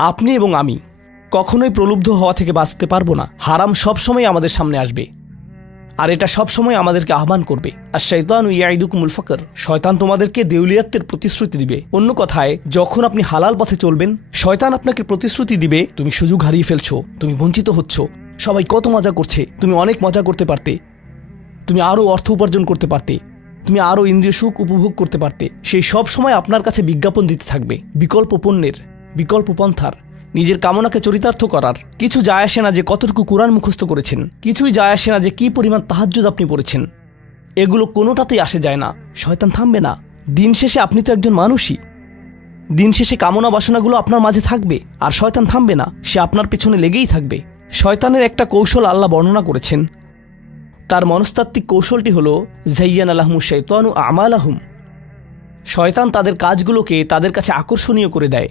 আপনি এবং আমি কখনোই প্রলুব্ধ হওয়া থেকে বাঁচতে পারবো না। হারাম সবসময় আমাদের সামনে আসবে, আর এটা সবসময় আমাদেরকে আহ্বান করবে। আর শাইতানু ইয়াইদুকুমুল ফাকর, শয়তান তোমাদেরকে দেউলিয়াতের প্রতিশ্রুতি দিবে। অন্য কথায়, যখন আপনি হালাল পথে চলবেন, শয়তান আপনাকে প্রতিশ্রুতি দিবে তুমি সুযোগ হারিয়ে ফেলছো, তুমি বঞ্চিত হচ্ছ, সবাই কত মজা করছে, তুমি অনেক মজা করতে পারতে, তুমি আরও অর্থ উপার্জন করতে পারতে, তুমি আরও ইন্দ্রিয় সুখ উপভোগ করতে পারতে। সেই সব সময় আপনার কাছে বিজ্ঞাপন দিতে থাকবে বিকল্প পণ্যের, বিকল্প পন্থার, নিজের কামনাকে চরিতার্থ করার। কিছু যায় আসে না যে কতটুকু কোরআন মুখস্থ করেছেন, কিছুই যায় আসে না যে কি পরিমাণ তাহাজ্জুদ আপনি পড়েছেন, এগুলো কোনোটাতেই আসে যায় না। শয়তান থামবে না। দিন শেষে আপনি তো একজন মানুষই। দিন শেষে কামনা বাসনাগুলো আপনার মাঝে থাকবে, আর শয়তান থামবে না, সে আপনার পেছনে লেগেই থাকবে। শয়তানের একটা কৌশল আল্লাহ বর্ণনা করেছেন। তার মনস্তাত্ত্বিক কৌশলটি হলো যায়্যানা লাহুমুশ শাইতানু আমালাহুম। শয়তান তাদের কাজগুলোকে তাদের কাছে আকর্ষণীয় করে দেয়।